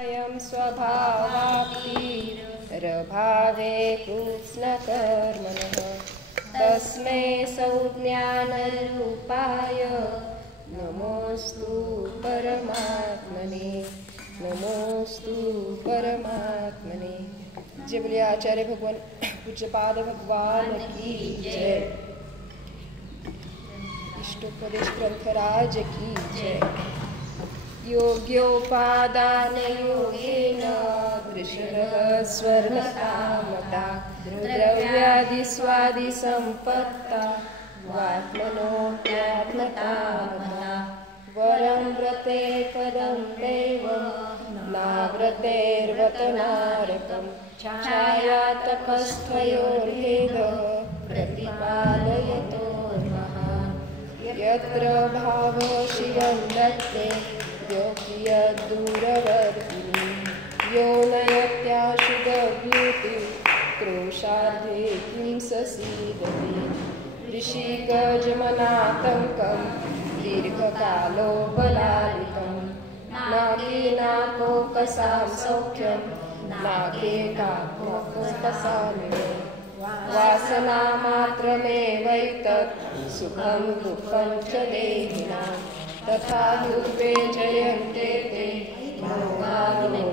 अयं स्वभावाप्तिरभावे कृत्स्नकर्मणः तस्मै संज्ञानरूपाय नमोऽस्तु परमात्मने नमोऽस्तु परमात्मने। जय बोलिए आचार्य भगवान पूज्यपाद भगवान की जय। इष्टोपदेश ग्रंथराज की जय। योग्योपादान योगेन दृशः स्वर्णकामता द्रव्यादि संपत्ता वात्मनोऽप्यात्मकामता वरं व्रते पदं दैवं नाव्रतेर्वतनारकं छायातपस्त्वयोर्भेदः प्रतिपादयतोर्मः यत्र भावो शिवं दत्ते योग्यदूरवर्तिनी यो नयत्याशुगभ्यूति क्रोशार्धे किं ससीदति ऋषिकजमनातङ्कं दीर्घकालोपलालितं नाकेनाकोकसां सौख्यं नाकेकाकोकसामिव वासनामात्रमेवैतत् सुखं दुःखं च देहिनां तथा दुर्वे जयन्ते ते मोहानुगायुवासहि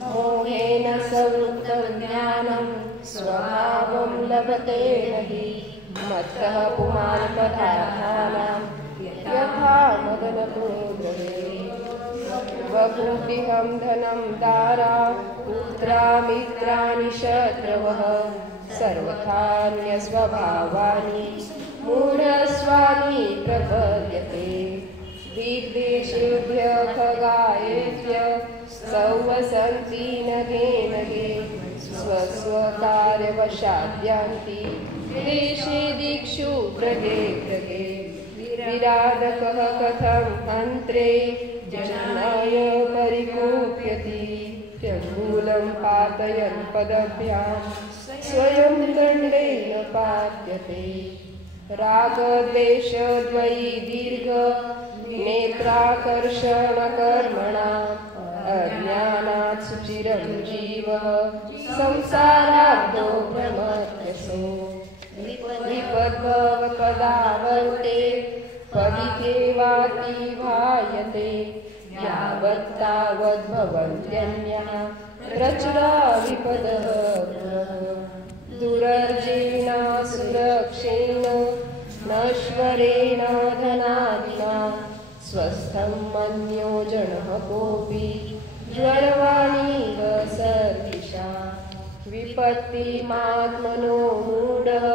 मोहेन संवृत्तं ज्ञानं स्वभावं लभते नहि मत्तः पुमान् पदार्थानां यथा मदनपूर्ववे वपुर्दिहं धनं दारा पुत्रा मित्राणि शत्रवः सर्वथान्यस्वभावानि मूढस्वामी प्रपद्यते दिग्देशेभ्यः खगायेभ्य संवसन्ति नगे नगे स्वस्वकार्यवशाद्यान्ति देशे दिक्षु प्रगे प्रगे विराडकः कथं मन्त्रे जनाय परिकूप्यति मूलं पातयन् पदभ्यां स्वयं दण्डेन पात्यते रागद्वेषद्वयी दीर्घ नेत्राकर्षणकर्मणा अज्ञानात् सुचिरं जीवः संसाराब्धो भ्रमत्यसो विपद्भवपदावर्ते पदिकेवाति भायते यावत्तावद्भवन्त्यन्यः प्रचुरा विपदः दुरर्जेण सुरक्षेण नश्वरेण धनादिना स्वस्थं मन्यो जनः कोऽपि ज्वरवाणीव सर्विषा विपत्तिमात्मनो मूढः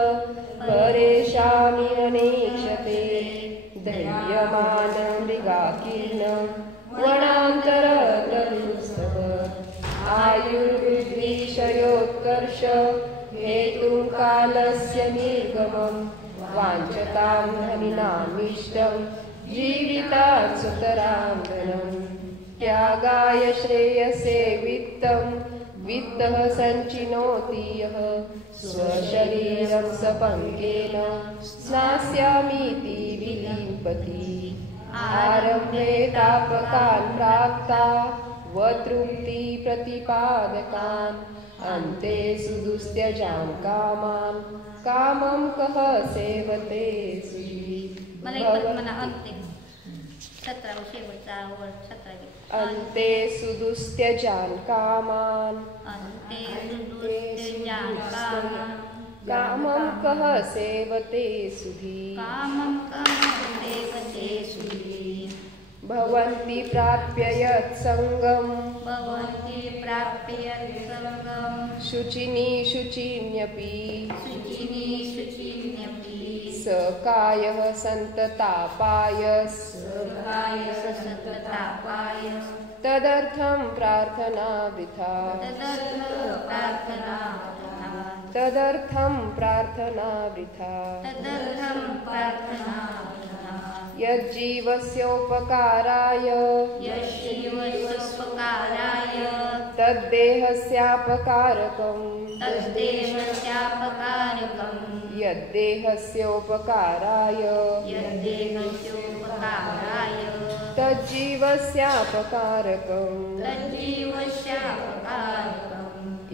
परेशामिह नेक्षते दह्यमानमृगाकीर्ण वनान्तरतरुस्तव आयुर्विद्विषयोत्कर्ष हेतुं कालस्य निर्गमं वाञ्छतां धनिनामीष्टं जीवितात् सुतरां धनं त्यागाय श्रेयसे वित्तः सञ्चिनोति यः स्वशरीरं सपङ्केन स्नास्यामीति विलिम्पति आरम्भे तापकान् प्राप्ता वतृप्ति प्रतिपादकान् अन्ते सुदुस्त्यजान् कामान् कामं कः सेवते सुखी अन्ते सुदुस्त्यजान् कामान् कामं कः सेवते सुखी भवन्ति प्राप्य यत्सङ्गं शुचिनी शुचिन्यपि स कायः सन्ततापाय तदर्थं प्रार्थना वृथा यज्जीवस्योपकाराय तद्देहस्यापकारकम् यद्देहस्योपकाराय तज्जीवस्यापकारकम्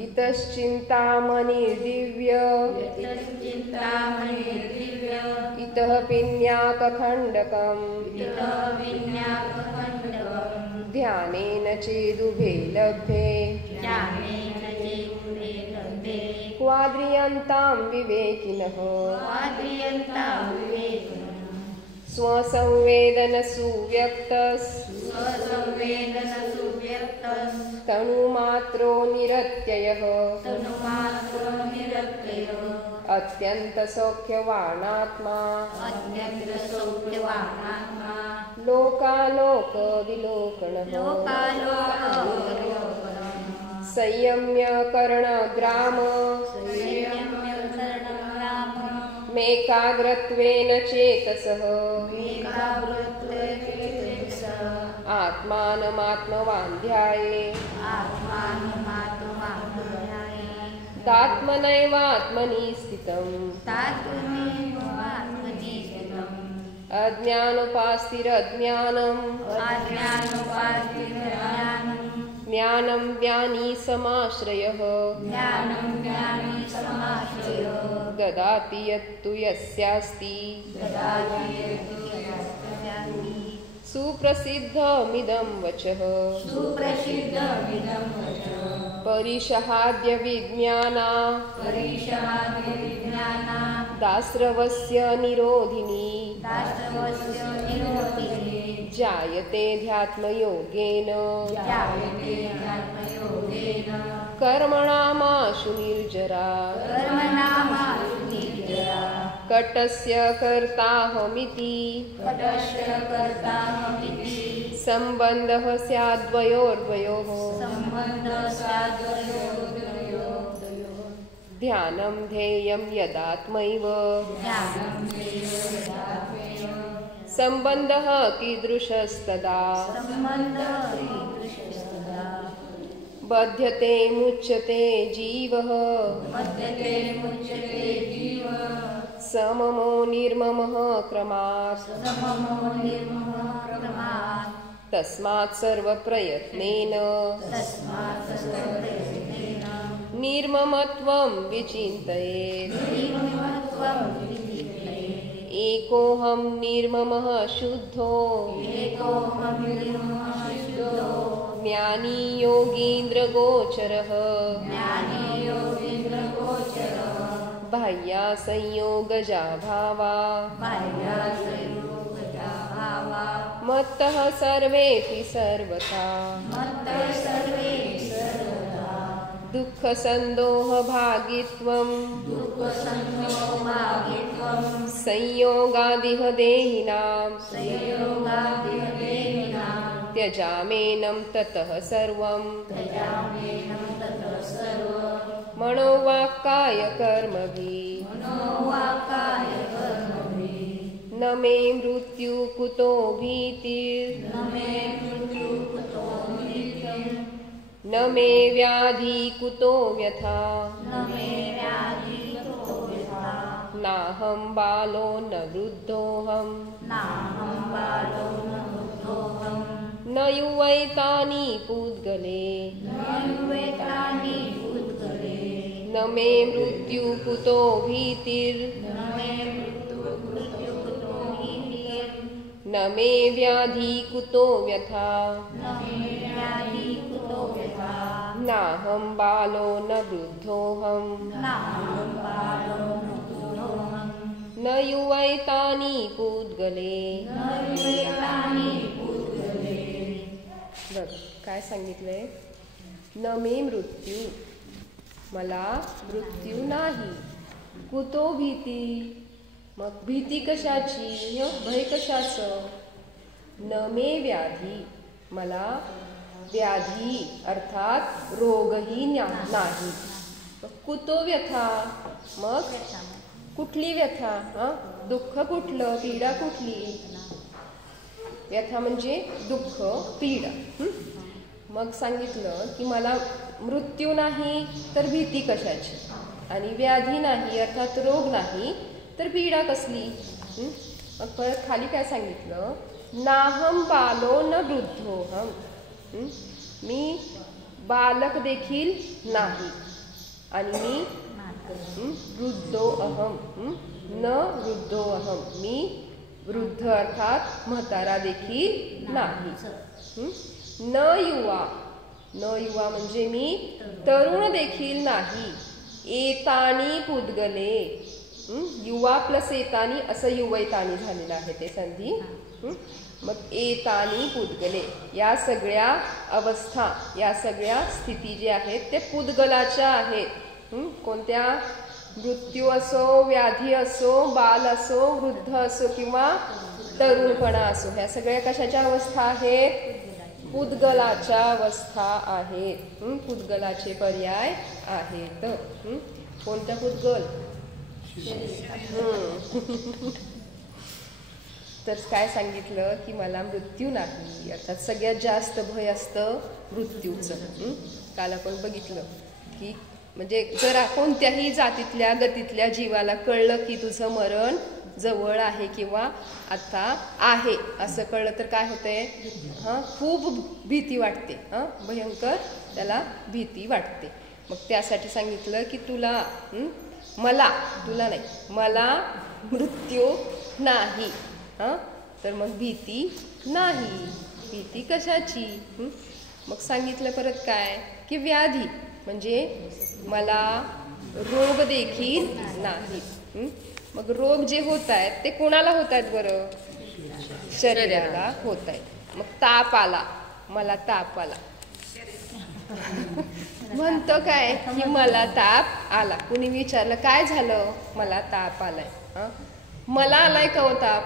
इतश्चिन्तामणिर्दिव्य इतः पिन्याकखण्डकम् ध्यानेन चेदुभे लभ्ये क्वाद्रियन्तां विवेकिनः स्वसंवेदनसुव्यक्तस्तनुमात्रो निरत्ययः अत्यन्तसौख्यवानात्मा लोकालोकविलोकनः संयम्य करणग्राम मेकाग्रत्वेन चेतसः आत्मानमात्मवान् ध्यायेत् तात्मनैवात्मनि स्थितम् अज्ञानोपास्तिरज्ञानम् ज्ञानं ज्ञानी समाश्रयः ददाति यत्तु यस्यास्ति सुप्रसिद्धमिदं वचः परिषहाद्य विज्ञाना दास्रवस्य निरोधिनी जायते ध्यात्मयोगेन कर्मणामाशु निर्जरा कटस्य कर्ताहमिति सम्बन्धः स्याद्वयोर्द्वयोः ध्यानं ध्येयं यदात्मैव सम्बन्धः कीदृशस्तदा बध्यते मुच्यते जीवः सममो निर्ममः क्रमात् तस्मात् सर्वप्रयत्नेन निर्ममत्वं विचिन्तयेत् एकोऽहं निर्ममः शुद्धो ज्ञानी योगीन्द्रगोचरः बाह्या संयोगजा भावा मत्तः सर्वेऽपि सर्वथा दुःखसन्दोहभागित्वं संयोगादिह देहिनां त्यजामेनं ततः सर्वं मनोवाक्कायकर्मभिः न मे मृत्यु कुतो भीतिर् न मे व्याधि कुतो व्यथा नाहं बालो न वृद्धोऽहं न युवैतानि पूद्गले न मे मृत्यु कुतो भीतिर् न मे व्याधि कुतो व्यथा नाहं बालो न वृद्धोऽहं न युवैतानि पूद्गले। बघ काय सांगितले, न मे मृत्यू, मला मृत्यू नाही, कुतो भीती, मग भीती कशाची, भय कशाचं, न मे व्याधी, मला व्याधी अर्थात रोगही नाही, कुतो व्यथा, मग कुठली व्यथा, दुःख कुठलं, पीडा कुठली, व्यथा म्हणजे दुःख पीडा। मग सांगितलं की मला मृत्यू नाही तर भीती कशाची, आणि व्याधी नाही अर्थात रोग नाही तर पीडा कसली। मग परत खाली काय सांगितलं नाहम बालो न वृद्धोहम, मी बालक देखील नाही आणि मी वृद्धो अहम, न वृद्धो अहम, मी वृद्ध अर्थात म्हातारा देखील नाही. न युवा, न युवा म्हणजे मी तरुण देखील नाही. एतानी पुद्गले, युवा प्लस एतानी असं युवैतानी झालेलं आहे ते संधी. मग एतानी पुद्गले, या सगळ्या अवस्था, या सगळ्या स्थिती ज्या आहेत ते पुद्गलाच्या आहेत. कोणत्या? मृत्यू असो, व्याधी असो, बाल असो, वृद्ध असो किंवा तरुणपणा असो, ह्या सगळ्या कशाच्या अवस्था आहेत? पुद्गलाच्या अवस्था आहेत. पुद्गलाचे पर्याय आहेत. कोणत्या पुद्गल? तर काय सांगितलं की मला मृत्यू नाही, अर्थात सगळ्यात जास्त भय असतं मृत्यूचं. काल आपण बघितलं की म्हणजे जरा कोणत्याही जातीतल्या गतीतल्या जीवाला कळलं की तुझं मरण जवळ आहे किंवा आता आहे असं कळलं तर काय होतंय? खूप भीती वाटते. भयंकर त्याला भीती वाटते. मग त्यासाठी सांगितलं की तुला तुला नाही, मला मृत्यू नाही. तर मग भीती नाही. भीती कशाची? मग सांगितलं परत काय की व्याधी म्हणजे मला रोग देखील नाहीत. मग रोग जे होत आहेत ते कोणाला होत आहेत बरं? शरीराला होत आहेत. मग ताप आला, मला ताप आला, म्हणतो काय की मला ताप आला. कुणी विचारलं काय झालं? मला ताप आलाय. मला आलाय का हो ताप?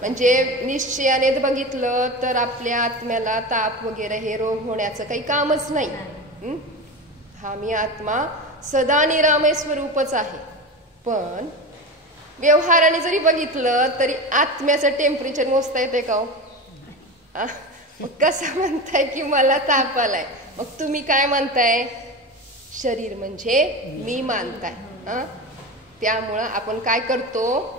म्हणजे निश्चयाने बघितलं तर आपल्या आत्म्याला ताप वगैरे हे रोग होण्याचं काही कामच नाही. हा मी आत्मा सदा निरामय स्वरूपच आहे. पण व्यवहाराने जरी बघितलं तरी आत्म्याचं टेम्परेचर मोजता येते का हो? मग कसं म्हणताय की मला ताप आलाय? मग तुम्ही काय म्हणताय? शरीर म्हणजे मी मानताय. त्यामुळं आपण काय करतो?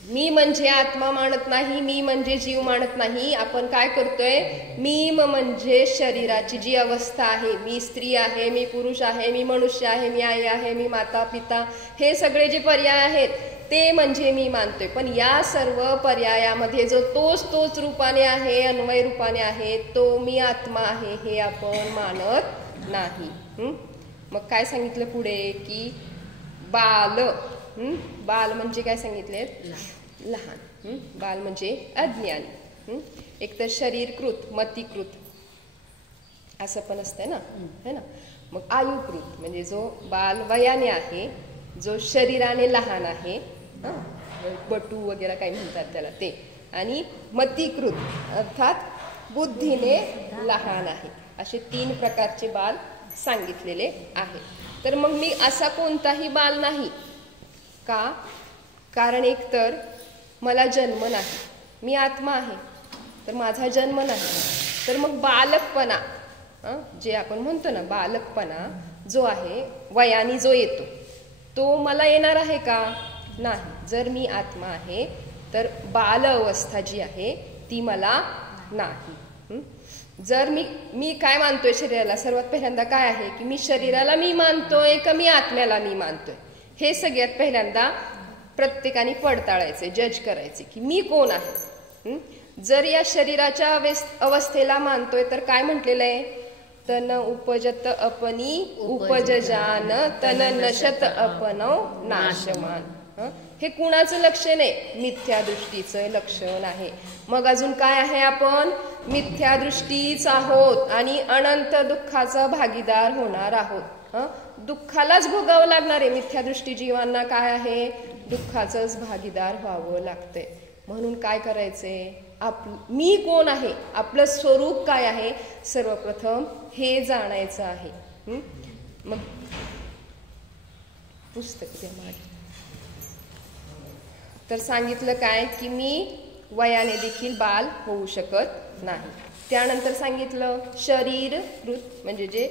मी म्हणजे आत्मा मानत नाही, मी म्हणजे जीव मानत नाही. आपण काय करतोय? मी म्हणजे शरीराची जी अवस्था आहे, मी स्त्री आहे, मी पुरुष आहे, मी मनुष्य आहे, मी आई आहे, मी माता पिता, हे सगळे जे पर्याय आहेत ते म्हणजे मी मानतोय. पण या सर्व पर्यायामध्ये जो तोच रूपाने आहे, अन्वय रूपाने आहे, तो मी आत्मा आहे हे आपण मानत नाही. मग काय सांगितलं पुढे की बाल, बाल म्हणजे काय सांगितले? लहान. बाल म्हणजे अज्ञानी. एक तर शरीरकृत, मतिकृत असं पण असतंय ना, है ना. मग आयुकृत म्हणजे जो बाल वयाने आहे, जो शरीराने लहान आहे, बटू वगैरे काय म्हणतात त्याला ते. आणि मतिकृत अर्थात बुद्धीने लहान आहे. असे 3 प्रकारचे बाल सांगितलेले आहे. तर मग मी असा कोणताही बाल नाही का? कारण एक तर मला जन्म नाही, मी आत्मा आहे तर माझा जन्म नाही. तर मग बालकपणा, जे आपण म्हणतो ना बालकपणा जो आहे वयाने जो येतो तो मला येणार आहे का? नाही. जर मी आत्मा आहे तर बाल अवस्था जी आहे ती मला नाही. जर मी काय मानतोय शरीराला? सर्वात पहिल्यांदा काय आहे की मी शरीराला मी मानतोय का मी आत्म्याला मी मानतोय? हे सगळ्यात पहिल्यांदा प्रत्येकाने पडताळायचे, जज करायचे की मी कोण आहे. जर या शरीराच्या अवस्थेला मानतोय तर काय म्हटलेलं आहे? तन उपजत अपनी उपजजान तन नशत अपनव नाशमान. हे कुणाचं लक्षण आहे? मिथ्या दृष्टीचं लक्षण आहे. मग अजून काय आहे? आपण मिथ्या दृष्टीच आहोत आणि अनंत दुःखाचा भागीदार होणार आहोत. दुःखालाच भोगावं लागणार आहे. मिथ्या दृष्टी जीवांना काय आहे? दुःखाचंच भागीदार व्हावं लागतंय. म्हणून काय करायचंय? मी कोण आहे, आपलं स्वरूप काय आहे, सर्वप्रथम हे जाणायचं आहे. मग पुस्तक द्या मागे. तर सांगितलं काय की मी वयाने देखील बाल होऊ शकत नाही. त्यानंतर सांगितलं शरीरकृत म्हणजे जे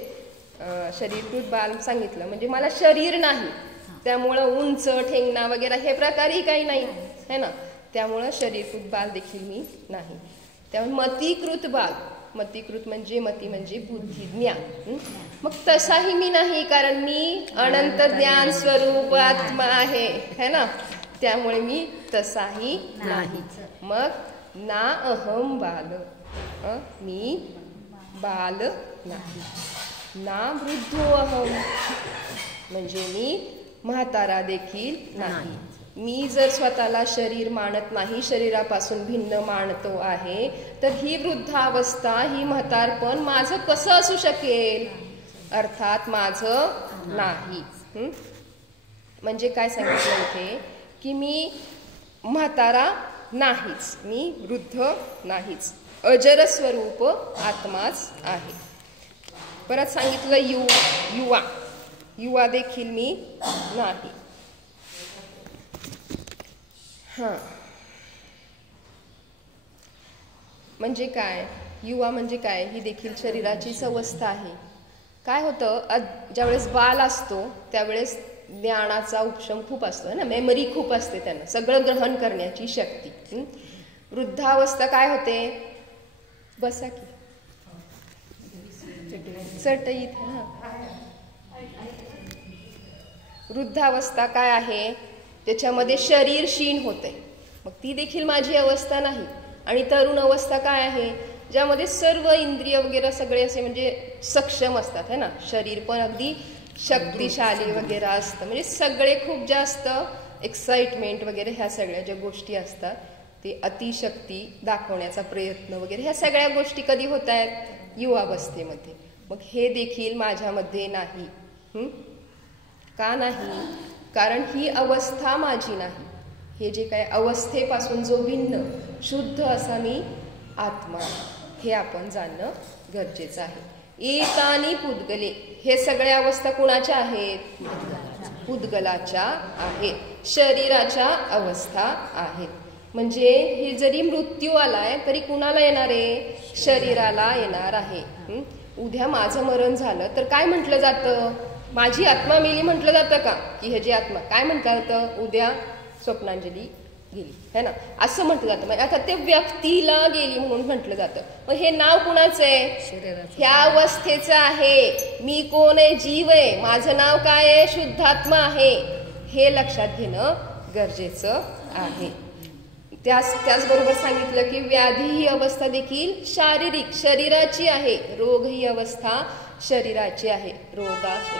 शरीरकृत बाल सांगितलं म्हणजे मला शरीर नाही, त्यामुळं उंच ठेंगणा वगैरे हे प्रकारही काही नाही, है ना. त्यामुळं शरीरकृत बाल देखील मी नाही. त्यामुळे मतीकृत बाल, मतीकृत म्हणजे मती म्हणजे बुद्धी ज्ञान. मग तसाही मी नाही, कारण मी अनंत ज्ञान स्वरूप आत्मा आहे, है ना. त्यामुळे मी तसाही नाही. मग ना अहम बाल, मी बाल नाही. ना वृद्धो अहम, म्हणजे मी म्हातारा देखील नाही. मी जर स्वतःला शरीर मानत नाही, शरीरापासून भिन्न मानतो आहे, तर ही वृद्धावस्था, ही म्हातारपण माझं कसं असू शकेल? अर्थात माझं नाही. म्हणजे काय सांगितलं इथे की मी म्हातारा नाहीच, मी वृद्ध नाहीच, अजर स्वरूप आत्माच आहे. परत सांगितलं युवा, युवा देखील मी नाही. म्हणजे काय? युवा म्हणजे काय? ही देखील शरीराचीच अवस्था आहे. काय होतं, ज्यावेळेस बाल असतो त्यावेळेस ज्ञानाचा उपशम खूप असतो ना, मेमरी खूप असते, त्यांना सगळं ग्रहण करण्याची शक्ती. वृद्धावस्था काय होते? बसा की चटईत. वृद्धावस्था काय आहे? त्याच्यामध्ये शरीर क्षीण होते, मग ती देखील माझी अवस्था नाही. आणि तरुण अवस्था काय आहे? ज्यामध्ये सर्व इंद्रिय वगैरे सगळे असे म्हणजे सक्षम असतात, है ना. शरीर पण अगदी शक्तिशाली वगैरे असतं, म्हणजे सगळे खूप जास्त एक्साइटमेंट वगैरे ह्या सगळ्या ज्या गोष्टी असतात ते अतिशक्ती दाखवण्याचा प्रयत्न वगैरे ह्या सगळ्या गोष्टी कधी होत आहेत? युवावस्थेमध्ये. मग हे देखील माझ्यामध्ये नाही. का नाही? कारण ही अवस्था माझी नाही. हे जे काय अवस्थेपासून जो भिन्न शुद्ध असा मी आत्मा, हे आपण जाणणं गरजेचं आहे. एतानी पुद्गले, हे सगळ्या अवस्था कुणाच्या आहेत? पुद्गलाच्या आहेत, शरीराच्या अवस्था आहेत. म्हणजे हे जरी मृत्यू आलाय तरी कुणाला येणार आहे? शरीराला येणार आहे. उद्या माझं मरण झालं तर काय म्हटलं जातं? माझी आत्मा मेली म्हटलं जातं का? की हे जी आत्मा काय म्हटलं जातं? उद्या स्वप्नांजली गेली, है ना, असं म्हटलं जातं. आता ते व्यक्तीला गेली म्हणून म्हटलं जातं. मग हे नाव कुणाचं आहे? ह्या अवस्थेचं आहे. मी कोण आहे? जीव आहे. माझं नाव काय आहे? शुद्धात्मा आहे. हे लक्षात घेणं गरजेचं आहे. त्याचबरोबर सांगितलं की व्याधी ही अवस्था देखील शारीरिक शरीराची आहे. रोग ही अवस्था शरीराची आहे.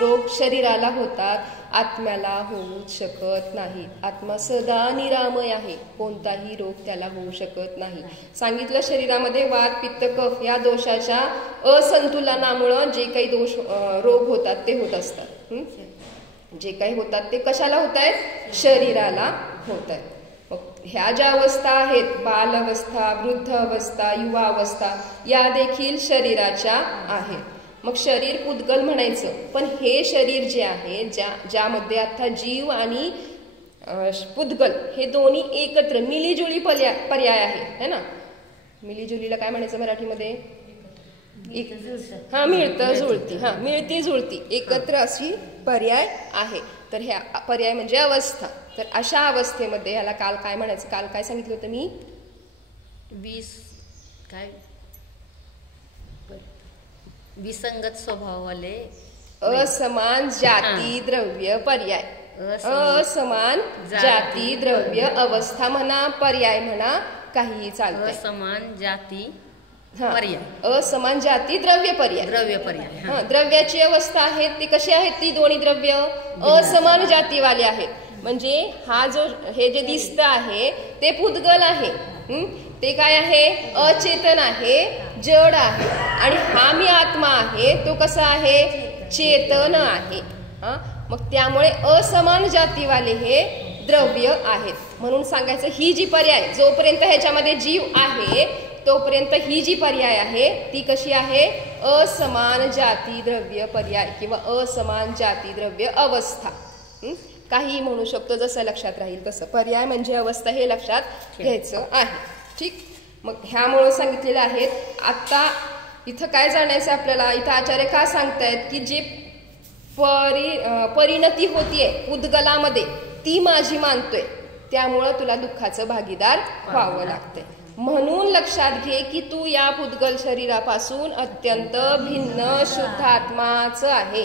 रोग शरीराला होतात, आत्म्याला होऊ शकत नाही. आत्मा सदा निरामय आहे, कोणताही रोग त्याला होऊ शकत नाही. सांगितलं शरीरामध्ये वात पित्त कफ या दोषाच्या असंतुलनामुळं जे काही रोग होतात ते होत असतात. जे काही होतात ते कशाला होत आहेत? शरीराला होत आहेत. ह्या ज्या अवस्था आहेत, बाल अवस्था, वृद्ध अवस्था, युवा अवस्था, या देखील शरीराच्या आहेत. मग शरीर पुद्गल म्हणायचं, पण हे शरीर जे आहे ज्यामध्ये आता जीव आणि पुद्गल हे दोन्ही एकत्र मिलीजुली पर्याय आहे, है ना. मिलीजुलीला काय म्हणायचं मराठीमध्ये? मिळतं जुळती, मिळती जुळती एकत्र अशी पर्याय आहे. तर ह्या पर्याय म्हणजे अवस्था. तर अशा अवस्थेमध्ये ह्याला काल काय म्हणायचं? काल काय सांगितलं होतं मी? विसंगत स्वभाववाले असमान जाती द्रव्य पर्याय. असमान जाती द्रव्य अवस्था म्हणा, पर्याय म्हणा, काहीही चालतं. असमान जाती असमान जाती द्रव्य पर्याय. द्रव्याची अवस्था आहेत ती कशी आहेत? ती दोन्ही द्रव्य असमान जातीवाले आहेत. म्हणजे हे जे दिसत आहे ते पुद्गल आहे, ते काय आहे? अचेतन आहे, जड आहे. आणि हा मी आत्मा आहे तो कसा आहे? चेतन आहे. मग त्यामुळे असमान जातीवाले हे द्रव्य आहेत. म्हणून सांगायचं ही जी पर्याय, जोपर्यंत ह्याच्यामध्ये जीव आहे तोपर्यंत ही जी पर्याय आहे ती कशी आहे? असमान जाती द्रव्य पर्याय किंवा असमान जाती द्रव्य अवस्था. काही म्हणू शकतो, जसं लक्षात राहील तसं. पर्याय म्हणजे अवस्था हे लक्षात घ्यायचं आहे. ठीक. मग ह्यामुळं सांगितलेलं आहे. आता इथं काय जाणायचं आपल्याला? इथं आचार्य का सांगतायत की जे परिणती होतीये उद्गलामध्ये ती माझी मानतोय, त्यामुळं तुला दुःखाचं भागीदार व्हावं लागतंय. म्हणून लक्षात घे की तू या भूतगल शरीरापासून अत्यंत भिन्न शुद्ध आत्माच आहे.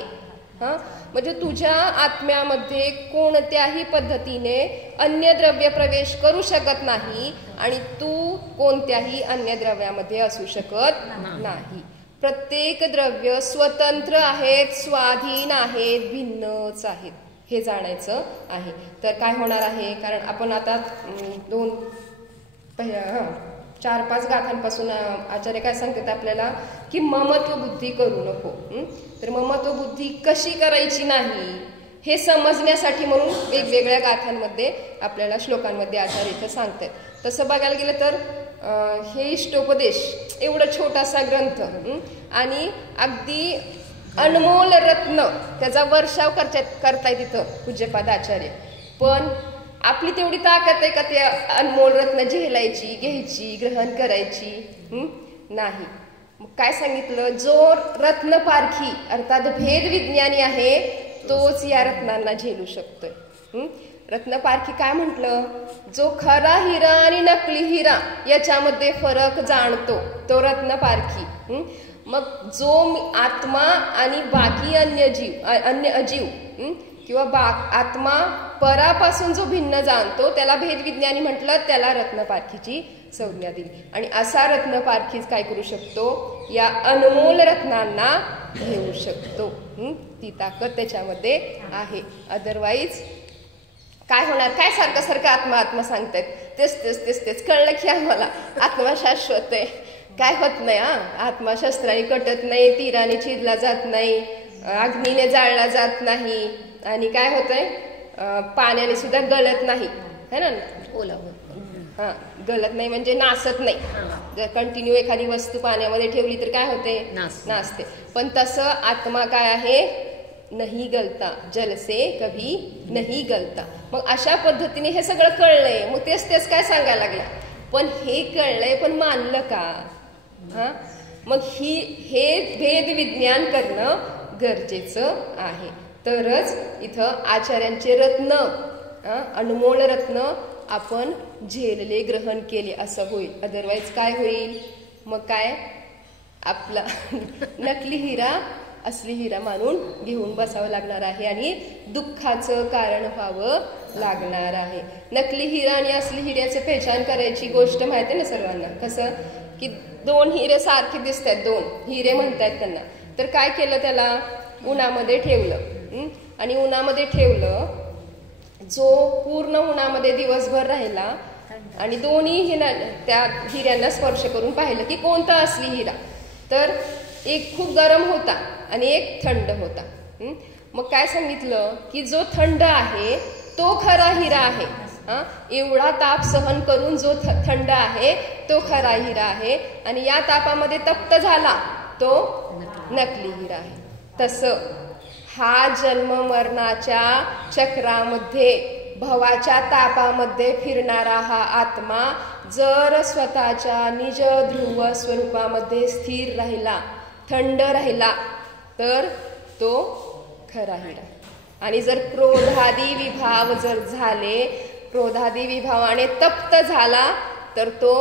हा, म्हणजे तुझ्या आत्म्यामध्ये कोणत्याही पद्धतीने अन्य द्रव्य प्रवेश करू शकत नाही आणि तू कोणत्याही अन्य द्रव्यामध्ये असू शकत नाही. प्रत्येक द्रव्य स्वतंत्र आहेत, स्वाधीन आहेत, भिन्नच आहेत, हे जाणायचं आहे. तर काय होणार आहे, कारण आपण आता 4-5 गाथांपासून आचार्य काय सांगतात आपल्याला की ममत्व बुद्धी करू नको. तर ममत्व बुद्धी कशी करायची नाही हे समजण्यासाठी म्हणून वेगवेगळ्या गाथांमध्ये आपल्याला श्लोकांमध्ये आचार्य इथं सांगतात. तसं बघायला गेलं तर हे इष्टोपदेश एवढा छोटासा ग्रंथ आणि अगदी अनमोल रत्न त्याचा वर्षाव करताय तिथं पूज्यपाद आचार्य. पण आपली तेवढी ताकद आहे का ते अनमोल रत्न झेलायची, घ्यायची, ग्रहण करायची? नाही. मग काय सांगितलं, जो रत्न पारखी अर्थात भेद विज्ञानी आहे तोच या रत्नांना झेलू शकतोय. रत्नपारखी काय म्हटलं, जो खरा हिरा आणि नकली हिरा याच्यामध्ये फरक जाणतो तो रत्नपारखी. मग जो आत्मा आणि बाकी अन्य अजीव किंवा आत्मा परापासून जो भिन्न जाणतो त्याला भेदविज्ञानी म्हटलं, त्याला रत्नपारखीची संज्ञा दिली. आणि असा रत्नपारखीच काय करू शकतो, या अनमोल रत्नांना घेऊ शकतो. ती ताकद त्याच्यामध्ये आहे. अदरवाईज काय होणार, काय सारखं सारखं आत्मा आत्मा सांगतायत, तेच तेच तेच तेच. कळलं की आम्हाला आत्मा शाश्वत आहे, काय होत नाही. आत्मा शस्त्राने कटत नाही, तीराने चिरला जात नाही, अग्नीने जाळला जात नाही, आणि काय होतंय, पाण्याने सुद्धा गळत नाही, है ना. ओला गळत नाही म्हणजे नासत नाही. जर कंटिन्यू एखादी वस्तू पाण्यामध्ये ठेवली तर काय होते, नासते. पण तसं आत्मा काय आहे, नाही गलता, जल से कभी नाही गलता. मग अशा पद्धतीने हे सगळं कळलंय, मग तेच तेच काय सांगायला लागलं. पण हे कळलंय पण मानलं का? मग हे भेद विज्ञान करणं गरजेचं आहे. तरच इथं आचार्यांचे रत्न, अनमोल रत्न आपण झेलले, ग्रहण केले असं होईल. अदरवाईज काय होईल, मग काय आपला नकली हिरा असली हिरा मानून घेऊन बसावं लागणार आहे आणि दुःखाचं कारण व्हावं लागणार आहे. नकली हिरा आणि असली हिऱ्याचे पहचान करायची गोष्ट माहिती ना सर्वांना. कसं की 2 हिरे सारखे दिसतात, 2 हिरे म्हणतात त्यांना. तर काय केलं, त्याला उन्हामध्ये ठेवलं आणि उन्हामध्ये ठेवलं, जो पूर्ण उन्हामध्ये दिवसभर राहिला आणि दोन्ही त्या हिऱ्यांना स्पर्श करून पाहिलं की कोणता असली हिरा. तर एक खूप गरम होता आणि एक थंड होता. मग काय सांगितलं की जो थंड आहे तो खरा हिरा आहे. एवढा ताप सहन करून जो थंड आहे तो खरा हिरा आहे, आणि या तापामध्ये तप्त झाला तो नकली हिरा आहे. तसं हा जन्म मरणाच्या चक्रामध्ये, भवाच्या तापामध्ये फिरणारा हा आत्मा जर स्वतःच्या निज ध्रुव स्वरूपामध्ये स्थिर राहिला, थंड राहिला, तर तो खरा हिरा. आणि जर क्रोधादी विभाव जर झाले, क्रोधादी विभावाने तप्त झाला, तर तो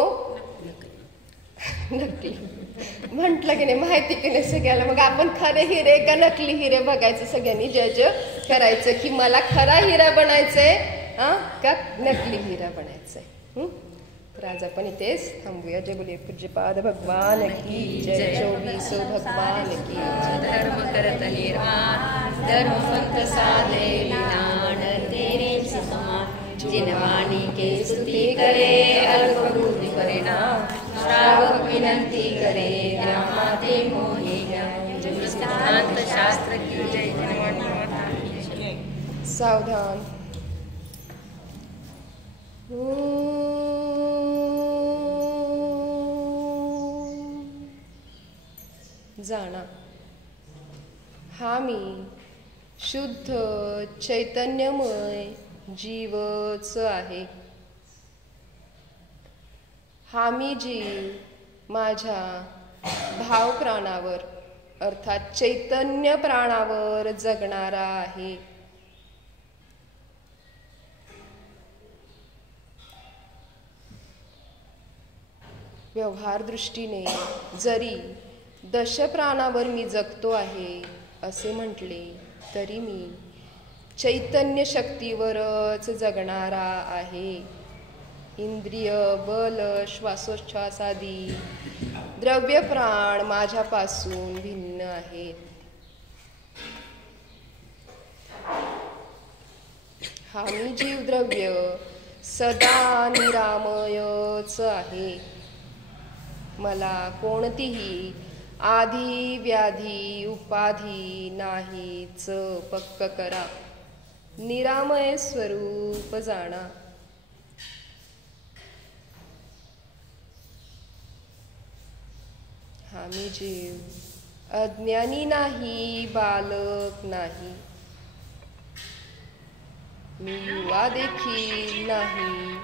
नकली. म्हटलं की नाही, माहिती की नाही सगळ्याला. मग आपण खरे हिरे का नकली हिरे बघायचं, सगळ्यांनी जज करायचं की मला खरा हिरा बनायचंय का नकली हिरा बनायचंय. तर आज आपण इथेच थांबूया. जय बोलिये पूज्यपाद भगवान की जय. 24 भगवान की जय. धर्म करत निर्माण, धर्म पंथ साधे विनाण, तेरे समान जिनवाणी के स्तुती करे, अल्प बुद्धि करे ना, श्रावक विनंती करे, रामाते मोहि जय. सिद्धांत शास्त्र की जय. सावधान. जाणा, हा मी शुद्ध चैतन्यमय जीवच आहे. हा मी जीव माझ्या भाव प्राणावर अर्थात चैतन्य प्राणावर जगणारा आहे. व्यवहार दृष्टीने जरी दशप्राणावर मी जगतो आहे असे म्हटले तरी मी चैतन्य शक्तीवरच जगणारा आहे. इंद्रिय बल श्वासोच्छ्वासादी द्रव्य प्राण माझ्यापासून भिन्न आहेत. हा मी जीवद्रव्य सदा निरामयच आहे. मला कोणतीही आधी व्याधी उपाधी नाहीच. पक्क करा निरामय स्वरूप जाणा. हा मी जीव अज्ञानी नाही बालक नाही. मी युवा देखील नाही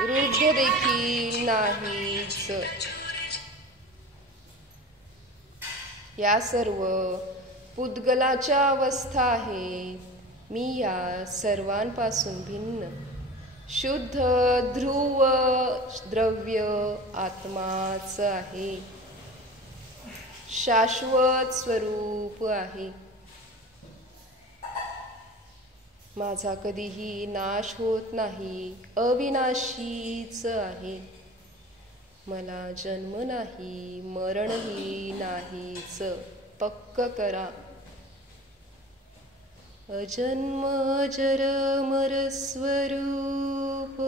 वृद्ध देखील नाहीच. या सर्व पुद्गलाच्या अवस्था आहेत. मी या सर्वांपासून भिन्न शुद्ध ध्रुव द्रव्य आत्माच आहे. शाश्वत स्वरूप आहे. माझा कधीही नाश होत नाही. अविनाशीच आहे. मला जन्म नाही मरणही नाहीच. पक्क करा अजन्म अजर अमर स्वरूप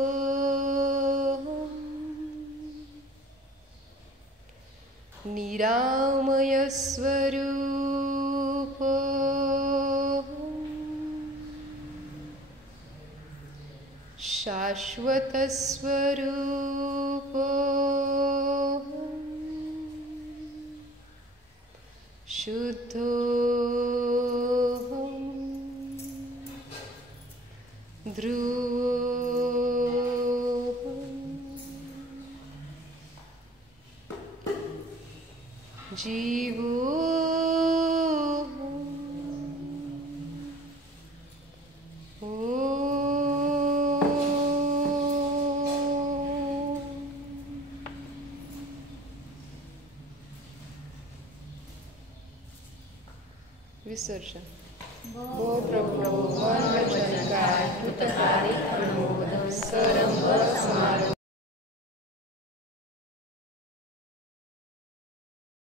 निरामय स्वरूप शाश्वत स्वरूप शुद्धोऽहं ध्रुवोऽहं जीवोऽहं. विसर्जन. भो प्रभो मन वचन काय कृतकारी अनुमोदन सरंभ समारोह